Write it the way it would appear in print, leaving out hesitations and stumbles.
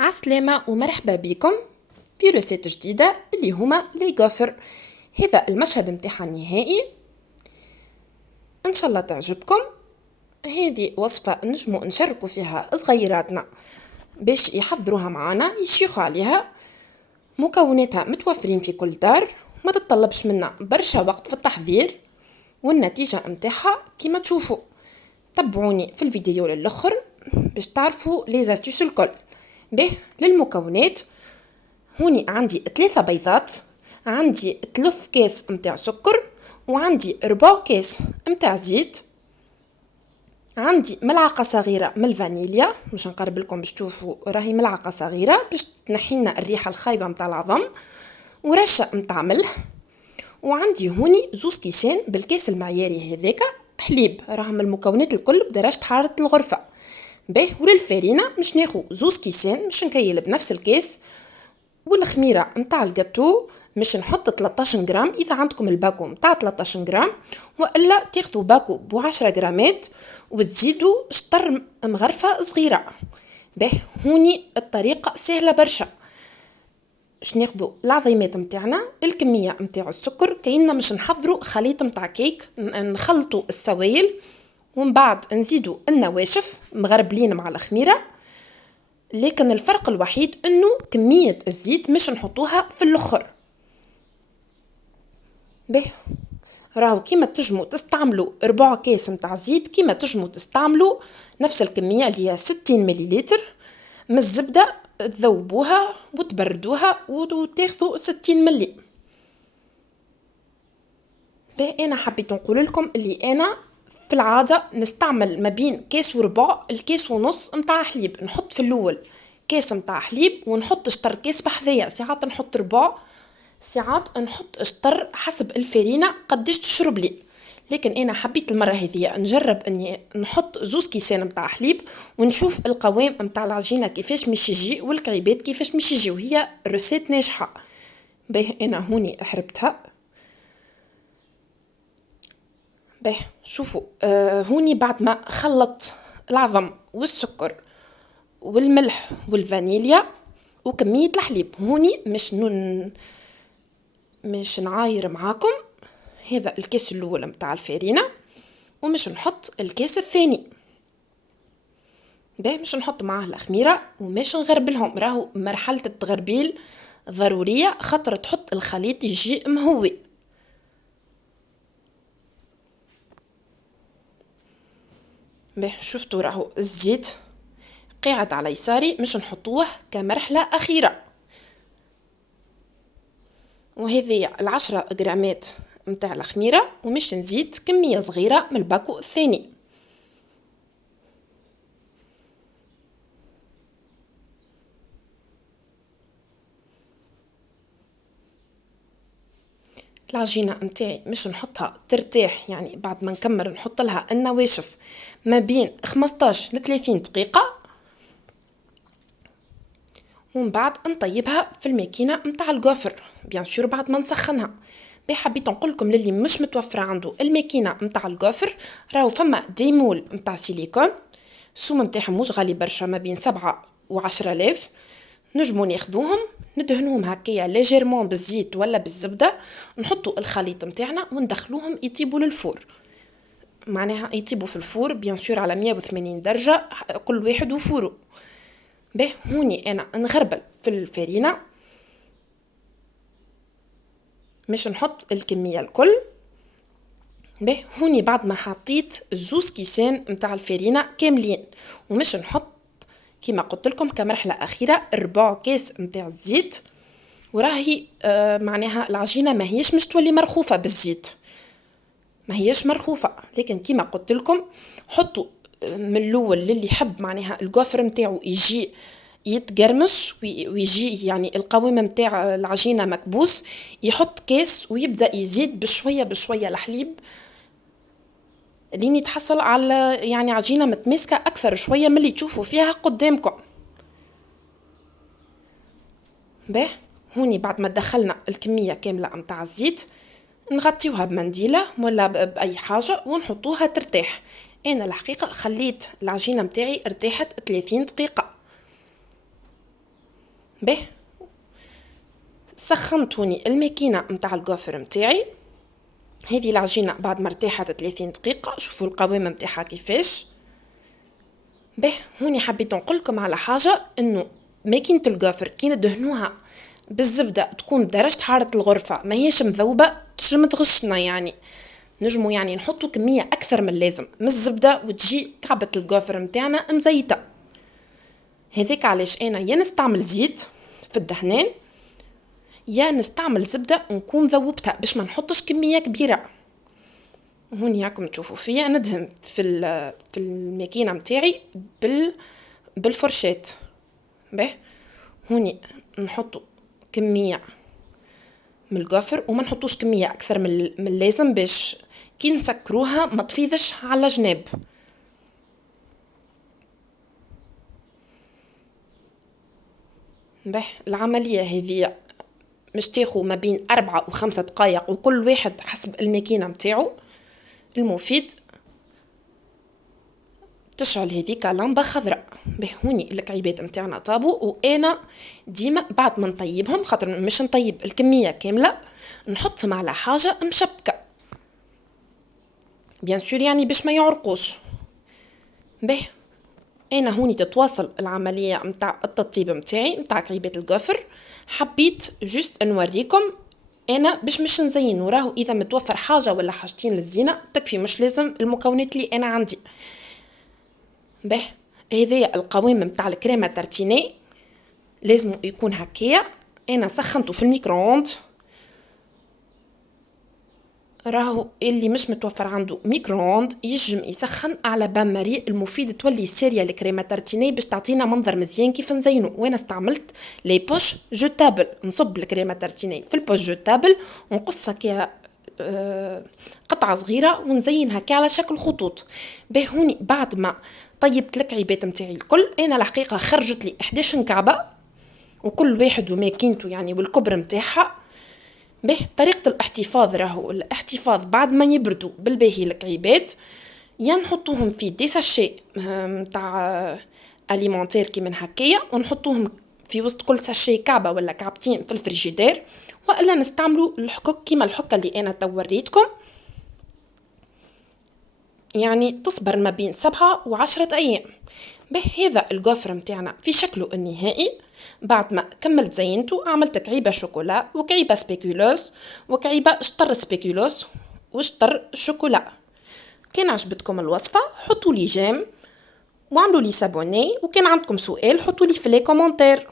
عسلامة ومرحبا بكم في ريسيت جديدة اللي هما لي غوفر. هذا المشهد متاعها النهائي، ان شاء الله تعجبكم. هذه وصفة نجمو نشاركوا فيها صغيراتنا باش يحضروها معانا يشيخوا عليها. مكوناتها متوفرين في كل دار، ما تتطلبش منا برشا وقت في التحضير، والنتيجة متاعها كما تشوفوا. تابعوني في الفيديو للآخر باش تعرفوا لي زاستيس الكل. به للمكونات، هوني عندي 3 بيضات، عندي 3 كاس متاع سكر، وعندي 4 كاس متاع زيت، عندي ملعقة صغيرة من الفانيليا، مش نقرب لكم باش تشوفوا راهي ملعقة صغيرة باش تنحينا الريحة الخايبة متاع العظم، ورشة متاع ملح، وعندي هوني 2 كيسان بالكاس المعياري هذاك حليب، راهم المكونات الكل بدرجة حرارة الغرفة. به وللفارينة مش ناخو 2 كيسان، مش نكيل بنفس الكاس. والخميرة متاع الجاتو مش نحط 13 جرام، اذا عندكم الباكو متاع 13 جرام، والا تاخذوا باكو ب10 جرامات وتزيدوا شطر مغرفة صغيرة. به هوني الطريقة سهلة برشا. باش ناخذوا العظيمات متاعنا، الكمية متاع السكر، كايننا مش نحضروا خليط متاع كيك، نخلطوا السوائل ومن بعد نزيدوا النواشف مغربلين مع الخميرة. لكن الفرق الوحيد انه كمية الزيت مش نحطوها في الاخر. به راهو كيما تجمو تستعملوا 4 كاس متاع زيت، كيما تجمو تستعملوا نفس الكمية اللي هي 60 مليلتر من الزبدة، تذوبوها وتبردوها وتاخذوا 60 ملي. به انا حبيت نقول لكم اللي انا في العادة نستعمل ما بين كاس وربع الكاس ونص متاع حليب. نحط في الاول كاس متاع حليب ونحط شطر كاس بحذايا، ساعات نحط ربع، ساعات نحط شطر حسب الفرينة قديش تشرب لي. لكن انا حبيت المرة هذه نجرب اني نحط 2 كيسان متاع حليب ونشوف القوام متاع العجينة كيفاش مش يجي والكعيبات كيفاش مش يجي، وهي روسيت ناجحة. به انا هوني حربتها. به شوفوا هوني بعد ما خلط العظم والسكر والملح والفانيليا وكمية الحليب، هوني مش نعاير معاكم. هذا الكاس الاول متاع الفارينة، ومش نحط الكاس الثاني. به مش نحط معاه الخميرة ومش نغربلهم، راهو مرحلة التغربيل ضرورية خاطر تحط الخليط يجي مهوي. به شفتوا راهو الزيت قاعد على يساري، مش نحطوه كمرحلة أخيرة. وهذه 10 جرامات متاع الخميرة، ومش نزيد كمية صغيرة من الباكو الثاني. العجينة متاعي مش نحطها ترتاح، يعني بعد ما نكمل نحط لها النواشف ما بين 15 ل 30 دقيقة، ومن بعد نطيبها في الماكينة متاع الغوفر بيان سور بعد ما نسخنها. حبيت نقول لكم للي مش متوفره عنده الماكينه متاع الغوفر، راهو فما ديمول متاع سيليكون، السوم متاعهم مش غالي برشا، ما بين 7 و10,000. نجمو ناخذوهم ندهنوهم هكايا ليجيرمون بالزيت ولا بالزبده، نحطوا الخليط متاعنا وندخلوهم يطيبوا للفور. معناها يطيبوا في الفور بيان سور على 180 درجه كل واحد وفورو. به هوني انا نغربل في الفارينه، مش نحط الكمية الكل. به هوني بعد ما حطيت 2 كيسان متاع الفارينة كاملين، ومش نحط كما قلت لكم كمرحلة أخيرة 4 كاس متاع الزيت. وراهي معناها العجينة ما هيش مش تولي مرخوفة بالزيت، ما هيش مرخوفة، لكن كما قلت لكم حطوا من الأول للي يحب معناها الغوفر متاعو يجي يتقرمش ويجي يعني القوام متاع العجينة مكبوس، يحط كاس ويبدأ يزيد بشوية بشوية الحليب لين يتحصل على يعني عجينة متماسكة أكثر شوية من اللي تشوفوا فيها قدامكم. به هوني بعد ما دخلنا الكمية كاملة متاع الزيت نغطيوها بمنديلة ولا بأي حاجة ونحطوها ترتاح. أنا الحقيقة خليت العجينة متاعي ارتاحت 30 دقيقة. به سخنتوني الماكينة متاع الجوفر متاعي. هذه العجينة بعد ما ارتاحت 30 دقيقة، شوفوا القوام متاعها كيفاش. به هوني حبيت نقولكم على حاجة، انه ماكينة الجوفر كي ندهنوها بالزبدة تكون بدرجة حرارة الغرفة، ما هيش مذوبة تنجم تغشنا يعني. نجمو يعني نحطو كمية اكثر من اللازم من الزبدة وتجي كعبة الجوفر متاعنا مزيتة. هذاك علاش انا يا نستعمل زيت في الدهنان يا نستعمل زبدة ونكون ذوبتها باش ما نحطش كمية كبيرة. هوني راكم تشوفوا فيا ندهن في الماكينة متاعي بالفرشات. به هوني نحطوا كمية من الجافر وما نحطوش كمية اكثر من اللازم باش كي نسكروها ما تفيضش على جناب. به العملية هذه مش تاخو ما بين 4 و 5 دقايق، وكل واحد حسب الماكينة متاعو. المفيد تشعل هذيك لمبة خضراء. به هوني الكعيبات متاعنا طابو، وانا ديما بعد ما نطيبهم خاطر مش نطيب الكمية كاملة نحطهم على حاجة مشبكة بيان سور يعني باش ما يعرقوش. به انا هوني تتواصل العملية متاع التطيب متاعي متاع كعيبات الجوفر. حبيت جوست نوريكم انا باش مش نزين، وراه اذا متوفر حاجة ولا حاجتين للزينة تكفي، مش لازم المكونات اللي انا عندي. به هذايا القوام متاع الكريمة تارتيني لازم يكون هكايا. انا سخنته في الميكرووند، راهو اللي مش متوفر عنده ميكرووند يجم يسخن على بان ماري. المفيد تولي سيريا الكريمة تارتيني باش تعطينا منظر مزيان كيف نزينو. وانا استعملت لي بوش جوتابل، نصب الكريمة تارتيني في البوش جوتابل ونقصها كي قطعة صغيرة ونزينها كي على شكل خطوط. بهوني بعد ما طيبت الكعيبات متاعي الكل، انا الحقيقة خرجت لي 11 كعبة وكل واحد وماكينته يعني والكبر متاعها. به طريقة الاحتفاظ راهو الاحتفاظ بعد ما يبردوا بالباهي الكعيبات، يا نحطوهم في دي ساشي متاع اليمونتير كي من هكايا ونحطوهم في وسط كل ساشي كعبة ولا كعبتين في الفريجيدير، والا نستعملوا الحكك كيما الحكة اللي انا توريتكم، يعني تصبر ما بين 7 و10 ايام. به هذا الجوفر متاعنا في شكله النهائي. بعد ما كملت زينته عملت كعيبة شوكولا وكعيبة سبيكولوس وكعيبة شطر سبيكولوس وشطر شوكولا. كان عجبتكم الوصفة حطوا لي جيم وعملوا لي سابوني، وكان عندكم سؤال حطوا لي في لي كومنتير.